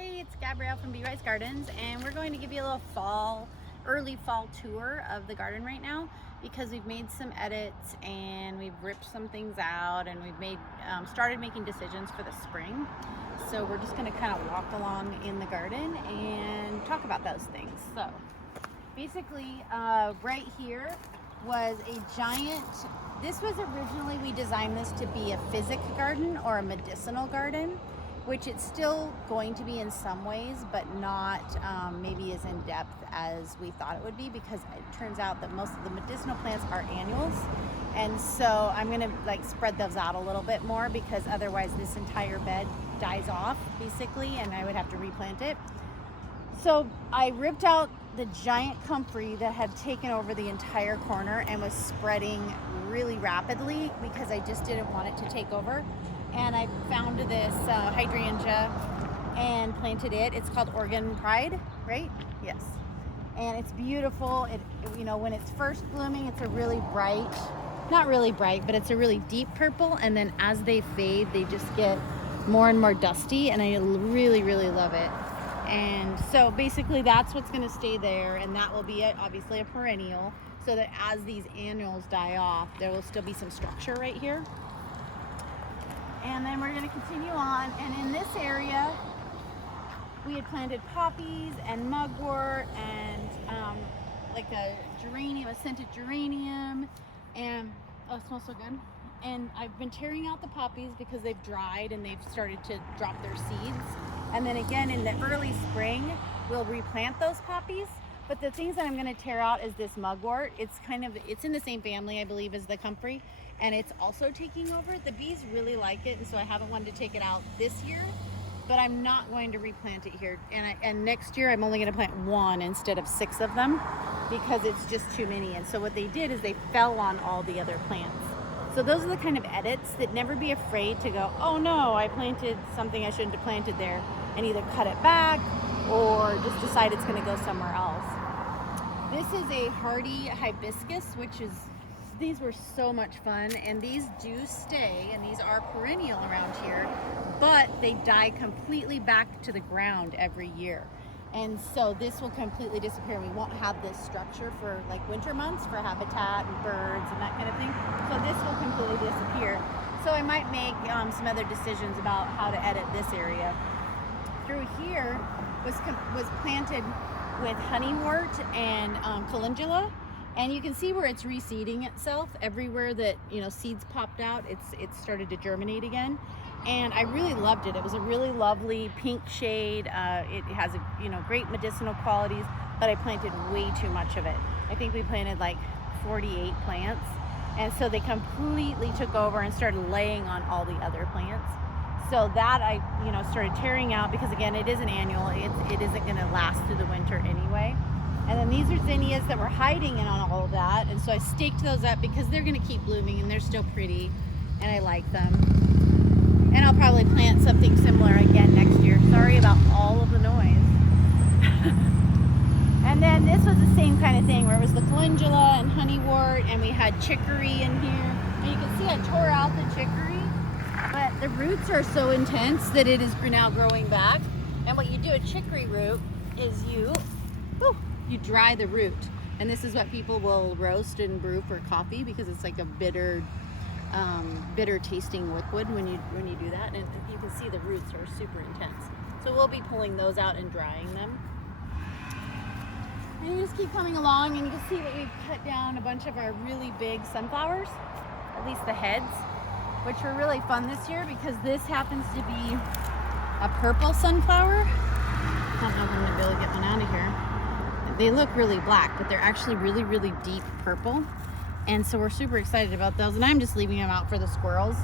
Hey, it's Gabrielle from Bee Rice Gardens, and we're going to give you a little early fall tour of the garden right now because we've made some edits and we've ripped some things out and we've started making decisions for the spring. So we're just going to kind of walk along in the garden and talk about those things. So basically, right here was a giant. This was originally, we designed this to be a physic garden or a medicinal garden, which it's still going to be in some ways, but not maybe as in depth as we thought it would be, because it turns out that most of the medicinal plants are annuals. And so I'm gonna spread those out a little bit more, because otherwise this entire bed dies off basically and I would have to replant it. So I ripped out the giant comfrey that had taken over the entire corner and was spreading really rapidly because I just didn't want it to take over. And I found this hydrangea and planted it. It's called Oregon Pride, right? Yes. And it's beautiful. When it's first blooming, it's a really bright, not really bright, but it's a really deep purple. And then as they fade, they just get more and more dusty. And I really, really love it. And so basically that's what's going to stay there. And that will be obviously a perennial, so that as these annuals die off, there will still be some structure right here. And then we're going to continue on, and in this area we had planted poppies and mugwort and like a geranium, a scented geranium, and oh, it smells so good. And I've been tearing out the poppies because they've dried and they've started to drop their seeds. And then again in the early spring we'll replant those poppies. But the things that I'm going to tear out is this mugwort. It's in the same family, I believe, as the comfrey, and it's also taking over. The bees really like it, and so I haven't wanted to take it out this year, but I'm not going to replant it here. And next year I'm only going to plant one instead of 6 of them, because it's just too many. And so what they did is they fell on all the other plants. So those are the kind of edits that never be afraid to go, oh no, I planted something I shouldn't have planted there, and either cut it back or just decide it's going to go somewhere else. This is a hardy hibiscus, these were so much fun, and these do stay, and these are perennial around here, but they die completely back to the ground every year. And so this will completely disappear. We won't have this structure for winter months for habitat and birds and that kind of thing. So this will completely disappear. So I might make some other decisions about how to edit this area. Through here was planted with honeywort and calendula, and you can see where it's reseeding itself. Everywhere that seeds popped out, it's started to germinate again, and I really loved it. It was a really lovely pink shade. It has great medicinal qualities, but I planted way too much of it. I think we planted 48 plants, and so they completely took over and started laying on all the other plants. So that I started tearing out, because again, it is an annual. It isn't going to last through the winter anyway. And then these are zinnias that were hiding in on all of that, and so I staked those up because they're going to keep blooming and they're still pretty and I like them. And I'll probably plant something similar again next year. Sorry about all of the noise. And then this was the same kind of thing, where it was the calendula and honeywort, and we had chicory in here. And you can see I tore out the chicory, but the roots are so intense that it is now growing back. And what you do with chicory root is you dry the root. And this is what people will roast and brew for coffee, because it's like a bitter tasting liquid when you do that. And you can see the roots are super intense. So we'll be pulling those out and drying them. And you just keep coming along, and you can see that we've cut down a bunch of our really big sunflowers, at least the heads, which were really fun this year, because this happens to be a purple sunflower. I don't know if I'm going to be able to get one out of here. They look really black, but they're actually really, really deep purple. And so we're super excited about those. And I'm just leaving them out for the squirrels.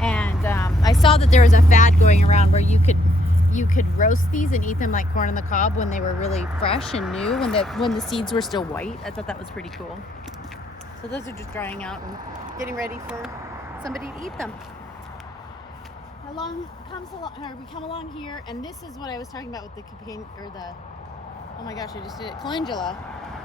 And I saw that there was a fad going around where you could roast these and eat them like corn on the cob when they were really fresh and new, when the seeds were still white. I thought that was pretty cool. So those are just drying out and getting ready for somebody to eat them. We come along here, and this is what I was talking about with oh my gosh, I just did it, calendula.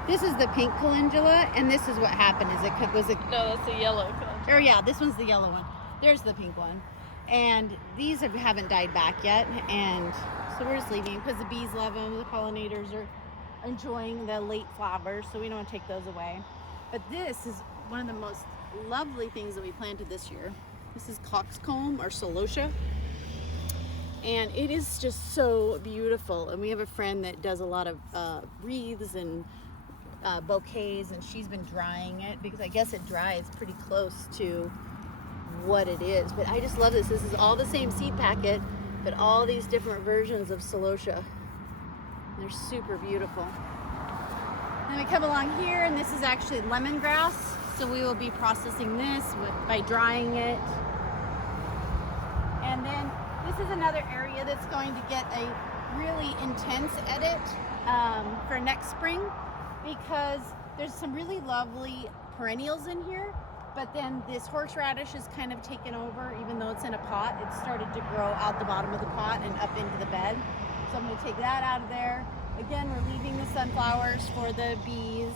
This is the pink calendula, and this is what happened. No, that's the yellow calendula. Oh yeah, this one's the yellow one. There's the pink one. And these haven't died back yet, and So we're just leaving because the bees love them. The pollinators are enjoying the late flowers, so we don't want to take those away. But this is one of the most lovely things that we planted this year. This is coxcomb or celosia. And it is just so beautiful. And we have a friend that does a lot of wreaths and bouquets, and she's been drying it because I guess it dries pretty close to what it is. But I just love this. This is all the same seed packet, but all these different versions of celosia. They're super beautiful. Then we come along here, and this is actually lemongrass. So we will be processing this by drying it. And then this is another area that's going to get a really intense edit for next spring, because there's some really lovely perennials in here, but then this horseradish is kind of taken over. Even though it's in a pot, it's started to grow out the bottom of the pot and up into the bed. So I'm going to take that out of there. Again, we're leaving the sunflowers for the bees,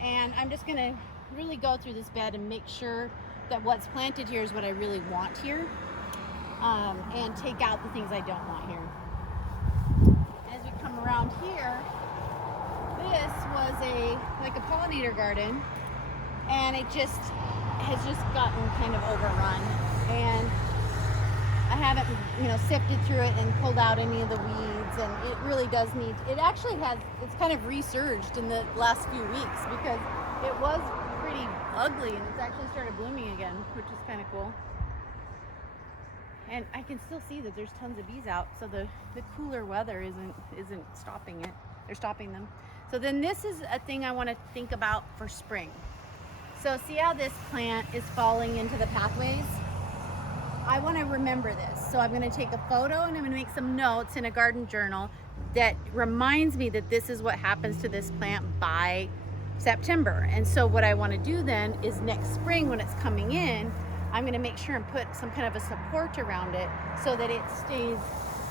and I'm just going to really go through this bed and make sure that what's planted here is what I really want here, and take out the things I don't want here. As we come around here, this was like a pollinator garden, and it just has just gotten kind of overrun, and I haven't sifted through it and pulled out any of the weeds, and it really does need, it's kind of resurged in the last few weeks because it was pretty ugly, and it's actually started blooming again, which is kind of cool. And I can still see that there's tons of bees out, so the cooler weather isn't stopping it. They're stopping them. So then this is a thing I want to think about for spring. So see how this plant is falling into the pathways? I want to remember this. So I'm going to take a photo, and I'm going to make some notes in a garden journal that reminds me that this is what happens to this plant by September. And so what I want to do then is next spring, when it's coming in, I'm going to make sure and put some kind of a support around it so that it stays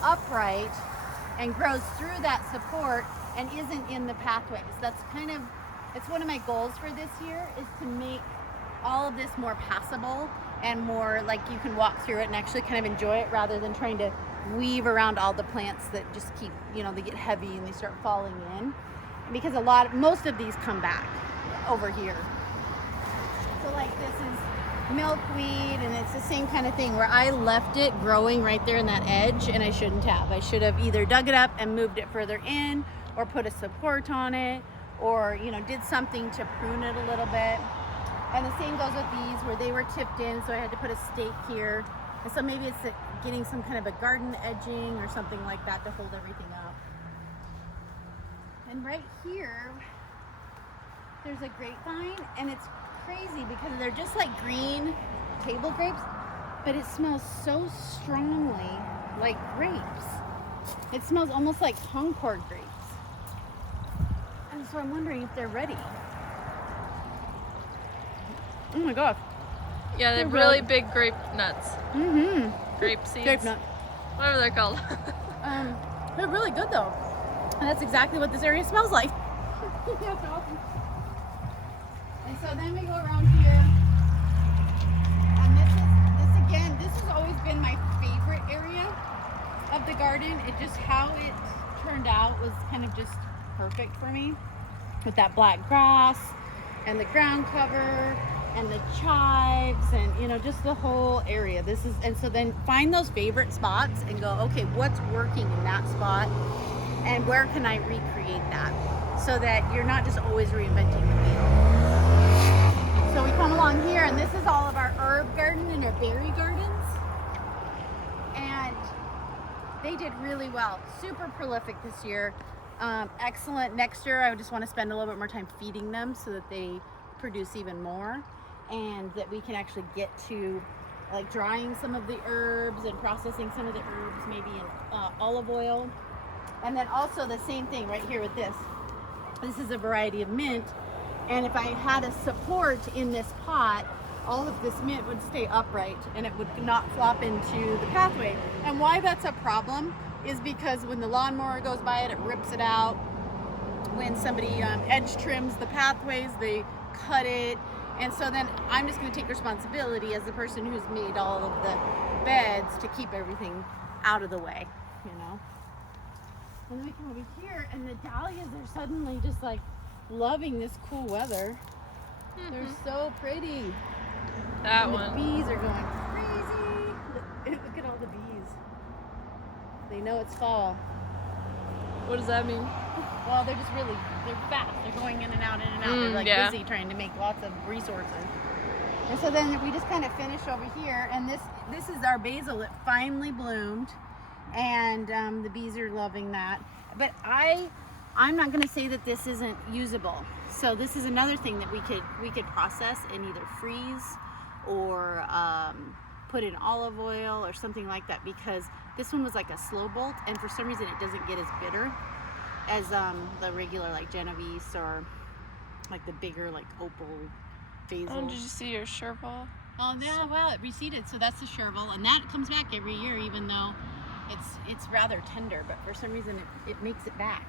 upright and grows through that support and isn't in the pathways. It's one of my goals for this year, is to make all of this more passable and more like you can walk through it and actually kind of enjoy it, rather than trying to weave around all the plants that just keep, they get heavy and they start falling in. Because most of these come back over here. So like this is milkweed, and it's the same kind of thing where I left it growing right there in that edge, and I shouldn't have. I should have either dug it up and moved it further in, or put a support on it, or did something to prune it a little bit. And the same goes with these, where they were tipped in, so I had to put a stake here. And so maybe it's getting some kind of a garden edging or something like that to hold everything up. And right here, there's a grapevine, and it's crazy because they're just like green table grapes, but it smells so strongly like grapes. It smells almost like Concord grapes. And so I'm wondering if they're ready. Oh my gosh. Yeah, they're really big grape nuts. Mm-hmm. Grape seeds. Grape nut. Whatever they're called. They're really good though. And that's exactly what this area smells like. That's awesome. And so then we go around here. And this has always been my favorite area of the garden. It just, how it turned out was kind of just perfect for me. With that black grass and the ground cover and the chives and just the whole area. And so then find those favorite spots and go, okay, what's working in that spot and where can I recreate that, so that you're not just always reinventing the wheel. So we come along here, and this is all of our herb garden and our berry gardens, and they did really well. Super prolific this year. Excellent. Next year I would just want to spend a little bit more time feeding them so that they produce even more, and that we can actually get to like drying some of the herbs and processing some of the herbs maybe in olive oil. And then also the same thing right here with this. This is a variety of mint, and if I had a support in this pot, all of this mint would stay upright and it would not flop into the pathway. And why that's a problem is because when the lawnmower goes by it, it rips it out. When somebody edge trims the pathways, they cut it. And so then I'm just going to take responsibility as the person who's made all of the beds to keep everything out of the way, And then we come over here, and the dahlias are suddenly just like loving this cool weather. They're so pretty. That And one. the bees are going crazy. Look at all the bees. They know it's fall. What does that mean? Well, they're fast. They're going in and out, in and out. They're like yeah. busy trying to make lots of resources. And so then we just kind of finish over here, and this is our basil that finally bloomed, and the bees are loving that. But I'm not going to say that this isn't usable. So this is another thing that we could process and either freeze or put in olive oil or something like that, because this one was like a slow bolt, and for some reason it doesn't get as bitter as the regular like Genovese or like the bigger like opal basil. Oh, did you see your chervil? Oh yeah, well it receded, so that's the chervil, and that comes back every year, even though it's rather tender, but for some reason it makes it back.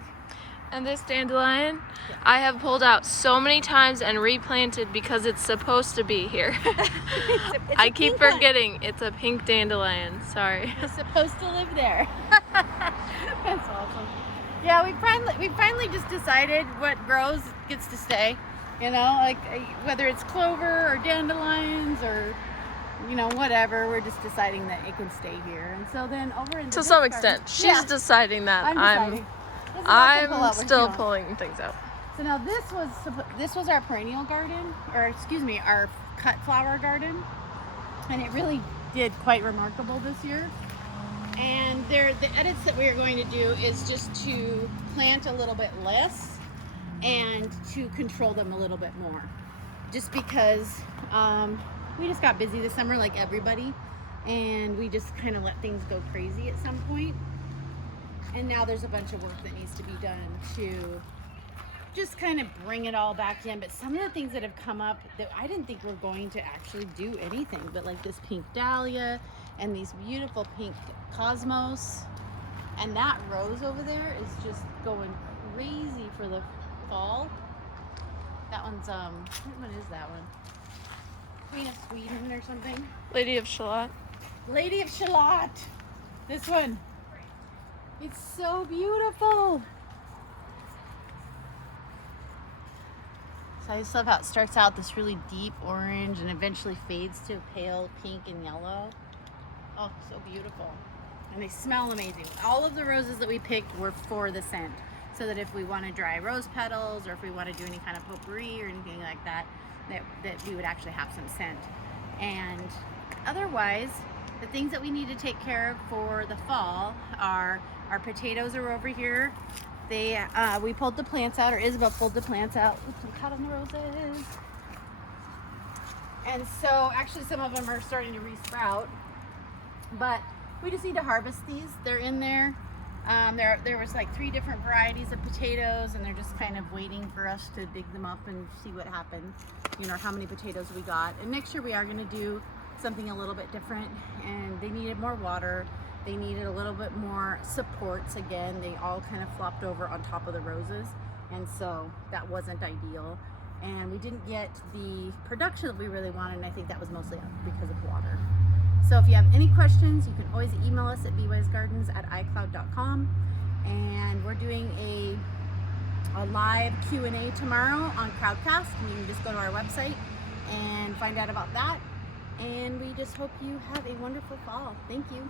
And this dandelion, I have pulled out so many times and replanted because it's supposed to be here. I keep forgetting it's a pink dandelion. Sorry. It's supposed to live there. That's awesome. Yeah, we finally just decided what grows gets to stay. You know, like whether it's clover or dandelions or whatever, we're just deciding that it can stay here. And so then over in To some extent, she's deciding that. I'm deciding. I'm still pulling things out. So now this was our perennial garden, or excuse me, our cut flower garden, and it really did quite remarkable this year. And the edits that we are going to do is just to plant a little bit less and to control them a little bit more, just because we just got busy this summer like everybody, and we just kind of let things go crazy at some point. And now there's a bunch of work that needs to be done to just kind of bring it all back in. But some of the things that have come up that I didn't think were going to actually do anything, but like this pink dahlia and these beautiful pink cosmos, and that rose over there is just going crazy for the fall. That one's what is that one? Queen of Sweden or something? Lady of Shalott. Lady of Shalott. This one. It's so beautiful. So I just love how it starts out this really deep orange and eventually fades to pale pink and yellow. Oh, so beautiful. And they smell amazing. All of the roses that we picked were for the scent, so that if we want to dry rose petals or if we want to do any kind of potpourri or anything like that, that we would actually have some scent. And otherwise, the things that we need to take care of for the fall are our potatoes are over here. We pulled the plants out, or Isabel pulled the plants out. Oops, I'm caught on the roses. And so actually some of them are starting to re-sprout, but we just need to harvest these. They're in there. There was like 3 different varieties of potatoes, and they're just kind of waiting for us to dig them up and see what happens, how many potatoes we got. And next year we are going to do something a little bit different, and they needed more water. They needed a little bit more supports. Again, they all kind of flopped over on top of the roses, and so that wasn't ideal. And we didn't get the production that we really wanted, and I think that was mostly because of water. So if you have any questions, you can always email us at bewisegardens@icloud.com. And we're doing a live Q&A tomorrow on Crowdcast, and you can just go to our website and find out about that. And we just hope you have a wonderful fall. Thank you.